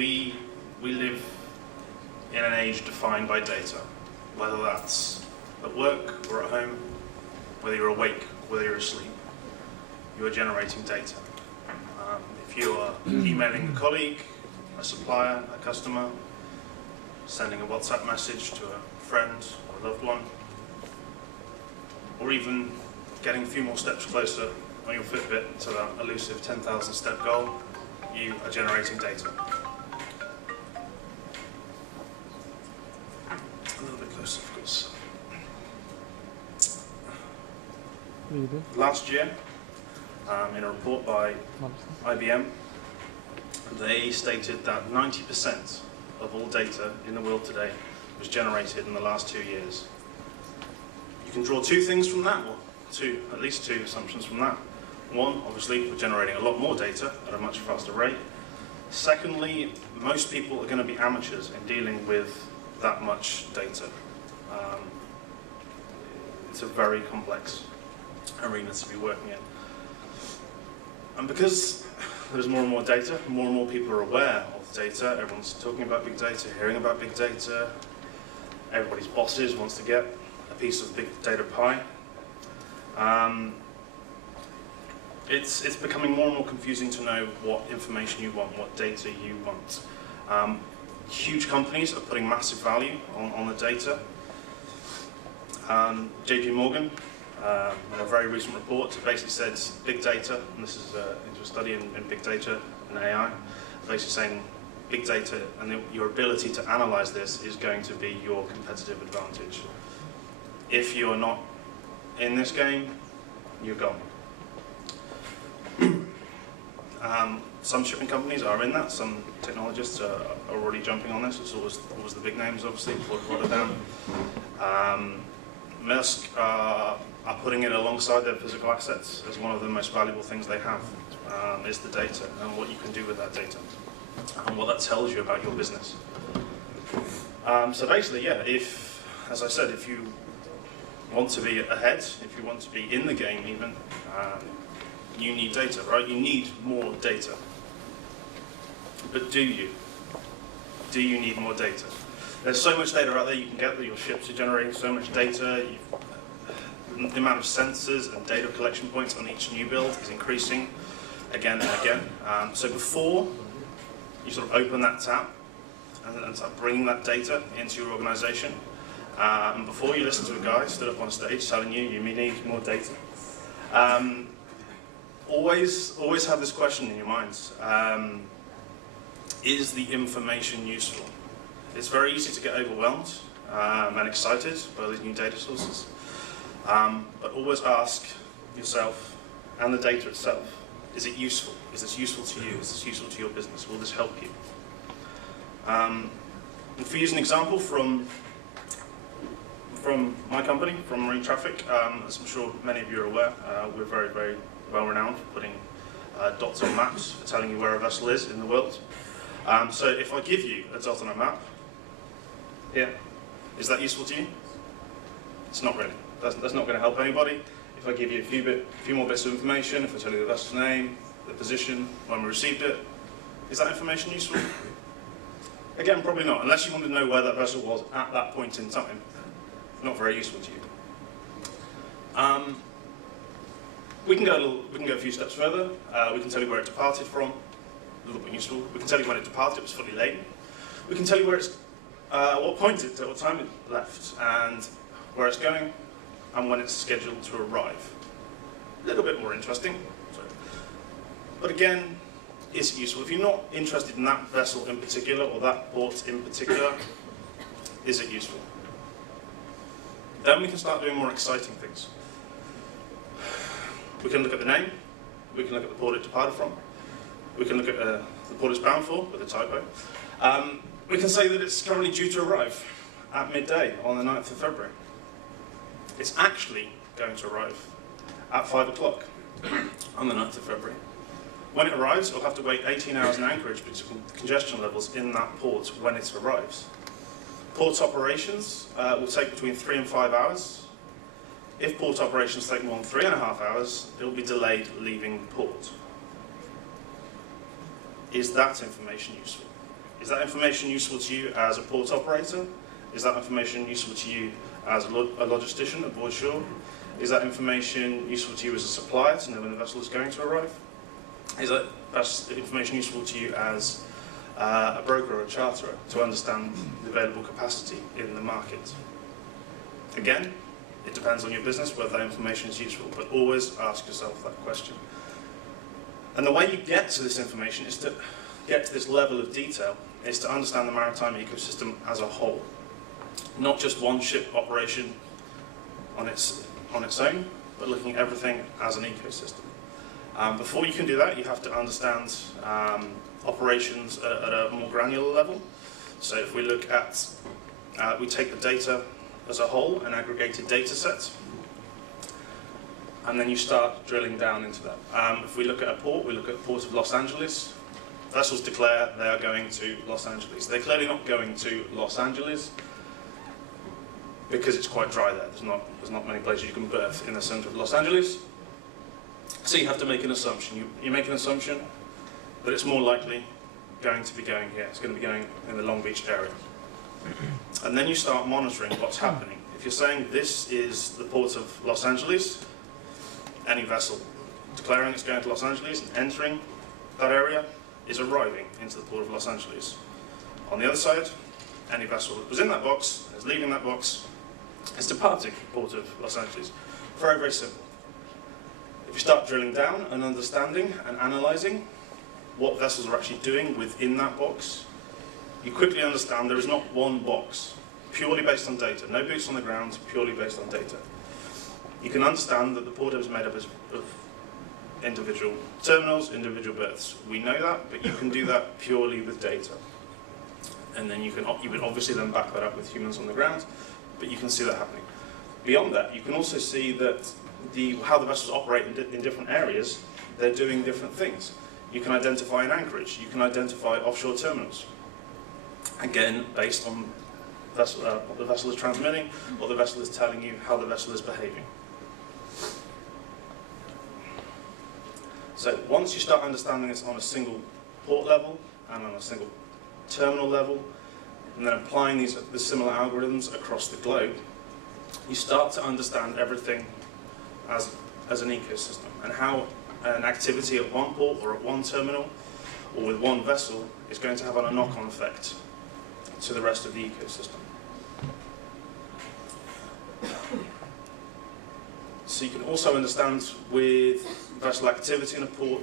we live in an age defined by data, whether that's at work or at home, whether you're awake, whether you're asleep, you are generating data. If you are emailing a colleague, a supplier, a customer, sending a WhatsApp message to a friend or a loved one, or even getting a few more steps closer on your Fitbit to that elusive 10,000 step goal, you are generating data. A little bit closer, of course. Last year, in a report by IBM, they stated that 90% of all data in the world today was generated in the last 2 years. You can draw two things from that, or at least two assumptions from that. One, obviously, we're generating a lot more data at a much faster rate. Secondly, most people are going to be amateurs in dealing with that much data. It's a very complex arena to be working in. And because there's more and more data, more and more people are aware of the data, everyone's talking about big data, hearing about big data, everybody's bosses wants to get a piece of the big data pie. It's becoming more and more confusing to know what information you want, what data you want. Huge companies are putting massive value on the data. JP Morgan, in a very recent report, basically said big data, and this is into a study in big data and AI, basically saying big data and your ability to analyze this is going to be your competitive advantage. If you're not in this game, you're gone. Some shipping companies are in that, some technologists are already jumping on this. It's always the big names, obviously, Fort Rotterdam. Maersk are putting it alongside their physical assets as one of the most valuable things they have, is the data and what you can do with that data and what that tells you about your business. So basically, yeah, as I said, if you want to be ahead, if you want to be in the game even, you need data, right? You need more data. But do you? Do you need more data? There's so much data out there you can get that your ships are generating so much data. The amount of sensors and data collection points on each new build is increasing again and again. So before you sort of open that tap and start bringing that data into your organization, and before you listen to a guy stood up on stage telling you need more data, always have this question in your minds. Is the information useful? It's very easy to get overwhelmed and excited by these new data sources, but always ask yourself and the data itself, is it useful? Is this useful to you? Is this useful to your business? Will this help you? And for use an example from my company, from MarineTraffic, as I'm sure many of you are aware, we're very, very well renowned for putting dots on maps, for telling you where a vessel is in the world. So if I give you a dot on a map, here, is that useful to you? It's not really. That's not going to help anybody. If I give you a few more bits of information, if I tell you the vessel's name, the position, when we received it, is that information useful? Again, probably not, unless you want to know where that vessel was at that point in time. Not very useful to you. We can go a few steps further. We can tell you where it departed from. A little bit useful. We can tell you when it departed, it was fully laden. We can tell you where it's, what point at what time it left, and where it's going, and when it's scheduled to arrive. A little bit more interesting. But again, is it useful? If you're not interested in that vessel in particular, or that port in particular, is it useful? Then we can start doing more exciting things. We can look at the name, we can look at the port it departed from, we can look at the port it's bound for, with a typo. We can say that it's currently due to arrive at midday on the 9th of February. It's actually going to arrive at 5 o'clock on the 9th of February. When it arrives, it'll have to wait 18 hours in anchorage because of congestion levels in that port when it arrives. Port operations will take between 3 and 5 hours. If port operations take more than 3.5 hours, it will be delayed leaving the port. Is that information useful? Is that information useful to you as a port operator? Is that information useful to you as a logistician aboard shore? Is that information useful to you as a supplier to know when the vessel is going to arrive? Is that information useful to you as a broker or a charterer to understand the available capacity in the market? Again, it depends on your business whether that information is useful, but always ask yourself that question. And the way you get to this information is to get to this level of detail, is to understand the maritime ecosystem as a whole. Not just one ship operation on its own, but looking at everything as an ecosystem. Before you can do that, you have to understand operations at a more granular level. So if we look at, we take the data as a whole, an aggregated data set, and then you start drilling down into that. If we look at a port, we look at the Port of Los Angeles. Vessels declare they are going to Los Angeles. They're clearly not going to Los Angeles because it's quite dry there. There's not many places you can berth in the centre of Los Angeles. So you have to make an assumption. You make an assumption that it's more likely going to be going here. It's going to be going in the Long Beach area. And then you start monitoring what's happening. If you're saying this is the Port of Los Angeles, any vessel declaring it's going to Los Angeles and entering that area is arriving into the Port of Los Angeles. On the other side, any vessel that was in that box, is leaving that box, is departing the Port of Los Angeles. Very, very simple. If you start drilling down and understanding and analysing what vessels are actually doing within that box, you quickly understand there is not one box, purely based on data. No boots on the ground, purely based on data. You can understand that the port is made up of individual terminals, individual berths. We know that, but you can do that purely with data. And then you would obviously then back that up with humans on the ground, but you can see that happening. Beyond that, you can also see that how the vessels operate in different areas, they're doing different things. You can identify an anchorage, you can identify offshore terminals. Again, based on what the vessel is transmitting, what the vessel is telling you, how the vessel is behaving. So once you start understanding this on a single port level and on a single terminal level, and then applying the similar algorithms across the globe, you start to understand everything as an ecosystem, and how an activity at one port or at one terminal or with one vessel is going to have a knock-on effect to the rest of the ecosystem. So you can also understand with vessel activity in a port,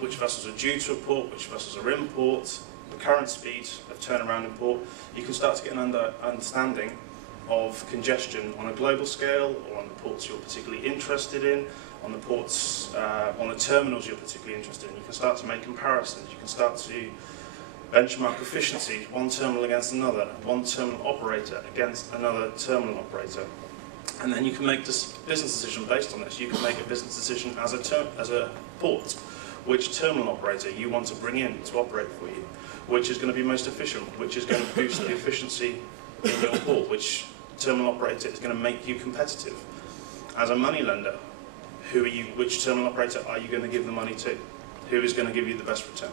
which vessels are due to a port, which vessels are in port, the current speed of turnaround in port. You can start to get an understanding of congestion on a global scale, or on the ports you're particularly interested in, on the ports, on the terminals you're particularly interested in. You can start to make comparisons. You can start to benchmark efficiency, one terminal against another, one terminal operator against another terminal operator. And then you can make this business decision based on this. You can make a business decision as a port, which terminal operator you want to bring in to operate for you, which is going to be most efficient, which is going to boost the efficiency in your port, which terminal operator is going to make you competitive. As a money lender, which terminal operator are you going to give the money to? Who is going to give you the best return?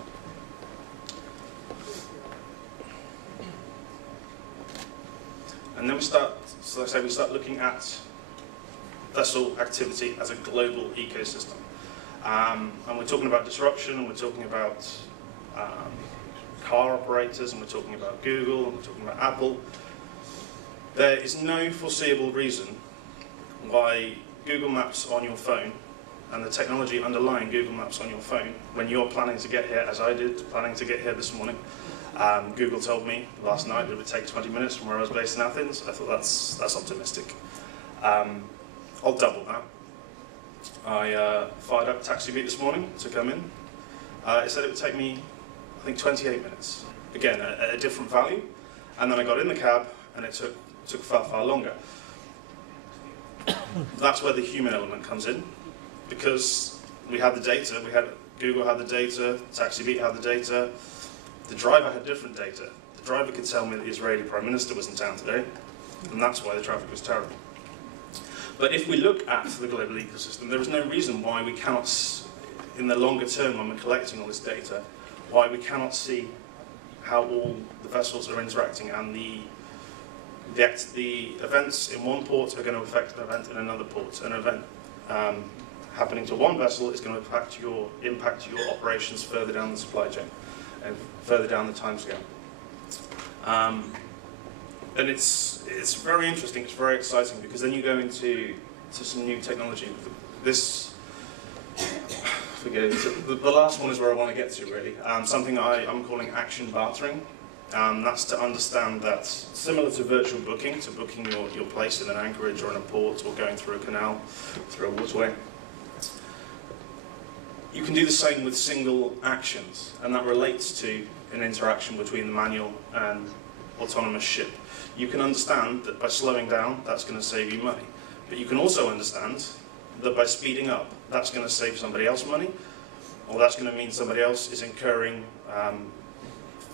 And then we start looking at vessel activity as a global ecosystem. And we're talking about disruption, and we're talking about car operators, and we're talking about Google, and we're talking about Apple. There is no foreseeable reason why Google Maps on your phone and the technology underlying Google Maps on your phone, when you're planning to get here, as I did, planning to get here this morning, Google told me last night that it would take 20 minutes from where I was based in Athens. I thought that's optimistic. I'll double that. I fired up TaxiBeat this morning to come in. It said it would take me, I think, 28 minutes. Again, a different value. And then I got in the cab, and it took far, far longer. That's where the human element comes in, because we had the data. Google had the data, TaxiBeat had the data. The driver had different data. The driver could tell me that the Israeli Prime Minister was in town today, and that's why the traffic was terrible. But if we look at the global ecosystem, there is no reason why we cannot, in the longer term when we're collecting all this data, why we cannot see how all the vessels are interacting, and the events in one port are going to affect an event in another port. An event happening to one vessel is going to impact your operations further down the supply chain and further down the timescale. And it's very interesting, it's very exciting, because then you go into some new technology. The last one is where I want to get to, really. Something I'm calling action bartering. That's to understand that, similar to virtual booking, to booking your place in an anchorage or in a port or going through a canal, through a waterway, you can do the same with single actions, and that relates to an interaction between the manual and autonomous ship. You can understand that by slowing down, that's going to save you money. But you can also understand that by speeding up, that's going to save somebody else money, or that's going to mean somebody else is incurring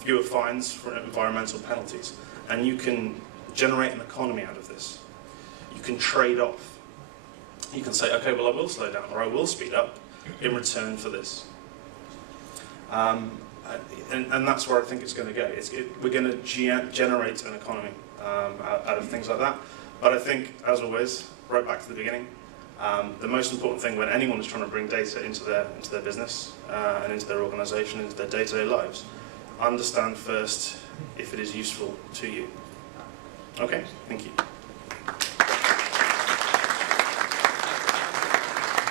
fewer fines for environmental penalties. And you can generate an economy out of this. You can trade off. You can say, okay, well, I will slow down, or I will speed up in return for this. And that's where I think it's going to go. We're going to generate an economy out of things like that. But I think, as always, right back to the beginning, the most important thing when anyone is trying to bring data into their business and into their organisation, into their day-to-day lives, understand first if it is useful to you. Okay, thank you.